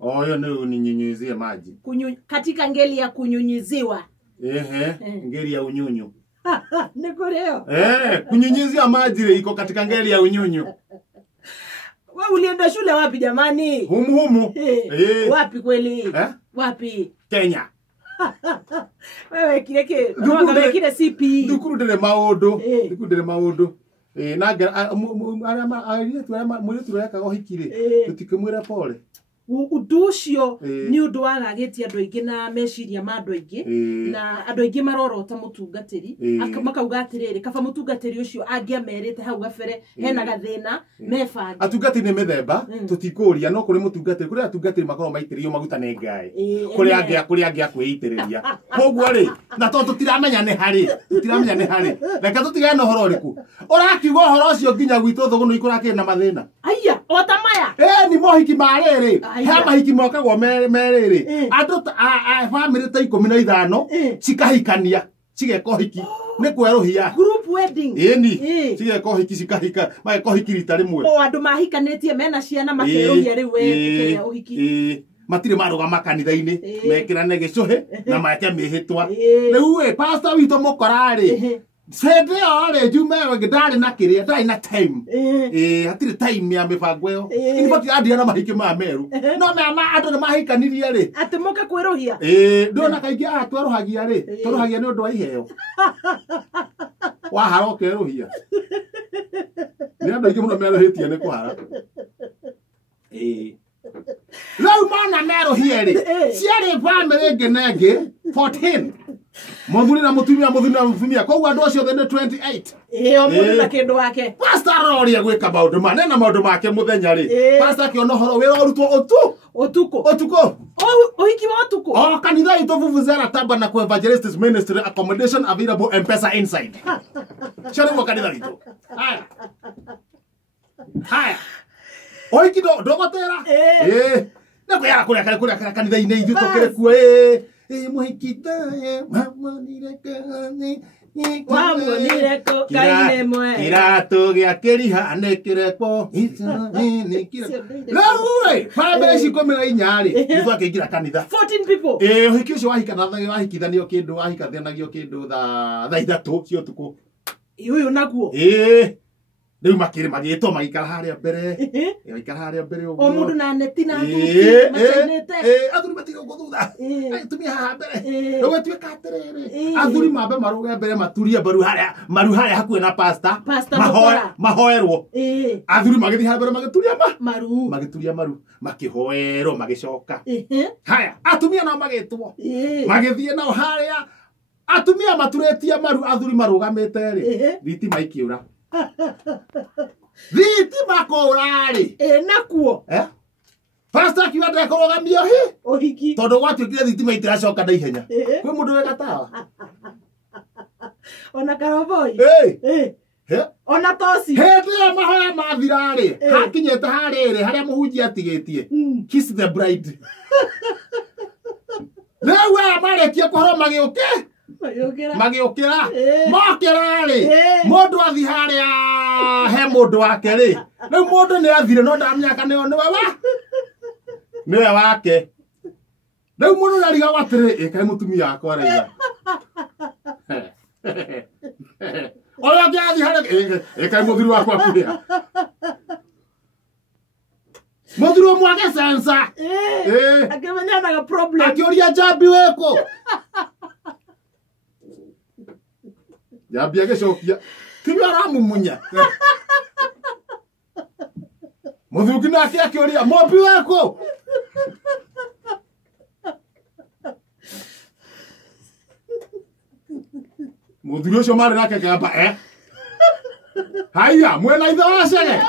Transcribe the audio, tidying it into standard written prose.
Oyo ni uninyunyizie maji. Katika ngeli ya kunyunyiziwa. Ngeli ya unyunyu. Niko leo. Kunyunyizia maji iko katika ngeli ya unyunyu. Wewe ulienda shule wapi jamani? Humu. Wapi kweli? Wapi? Kenya. Wewe kireke, ndio kile CP. Ndukuru ndele maundu. Na mwele tureka gohikire. Tutikimwira pole. Uducio ni undu wagagetie andu aingi na meciria ma andu aingi na andu aingi marorota mutungatiri makauga atiriri kaba mutungatiri ucio angiamerite hau gabere hena gathina mebange atungati ni mithemba tutikuria no kuri mutungatiri kuri atungatiri makoro maitirio maguta ne ngai kuri angi akwitiriria koguo ri na to tutiramenya ni hari reka tutigane na horo riku urakiuga horo ucio nginya gwitu thugu no ikurakire na mathina aya otamaya ni mohiki mariri he mahiki mokagwo meriri andu family ta 15 cikahikania cigeka hiki ni kweruhia group wedding ni cigeka hiki cikahika mageka hiki rita rimwe andu mahikanitie mena ciana makeruhia riu we uhiki matire maruga makanitha-ini mekirane gicuhi na make mihitwa riu pastor wito mukorari Sede ole jume ngidari na kiria ndari na time hatire time ya mibango yo ini bati adia na mahiki ma meru no me ama andu na mahikanirie ri ati muke kwiruhia ndona kaingi tweruhagia ri tweruhagia ni undu wa iheo wa haro keruhia ni andu aingi muno meruhitie ni kuhara lau mana meruhia ri ciari family ngenenge 14 Muthuri na mutumia koguo andu acio thene 28 o mundu na kindu wake pastor roria gwika maundu manena maundu make muthenya ri pastor kiona horo wira urutwo utuko uhiki wa utuko kanitha itu Vuvuzela Tabernacle Evangelist Ministry accommodation available M-Pesa inside shari mo kanitha itu haya uhiki ndogotera na kuyara kuria kanitha ine ithu tukire kuo muhikita mamonireko kaine mwe kiratu giakiriha nekireko lawe family cikomera inyari ithu akingira kanitha 14 people uhiki ucio wahikithanio kindu wahikathanagio kindu tha ithatu cio tuku uyu naguo riu makiri magitwo magikara haria mbere o mundu na neti na athuri matiga guthutha tumia haha mbere ugatuika atiriri athuri mambe maruge mbere maturie maru haria hakuhe na pastor mahoerwo athuri magithii haha mbere magituria maru makihoerwo magicoka haya atumia nao magitwo magithie nao haria atumia maturetie maru athuri marugamite ri thitima ikiura thitima kurari nakuo pastor kiwa ndekurugamio uhiki tondu gwatuikire thitima itiracoka na ihenya kwi mundu we gatawa ona karoboi ona tosi hindi ya mahoya mathirari hakinyete hariri haria muhunjia atigitie kiss the bride lewe marekia kuhoro magiukira mokirari mundu athi haria he mundu wake ri riu mundu ni athire no ndamyaka niwe wake riu mundu nariga watiri kai mutumia akwa raiga oya ngiathi haria kai muthuri wakwa kuria muthuri mwake sensa akimenya na problem akioria jambi weko jambi agicokia tibi aramumunya muthuki nake akioria mobi weko muthuri ucio mari nake kamba haya mwena ithe wa cege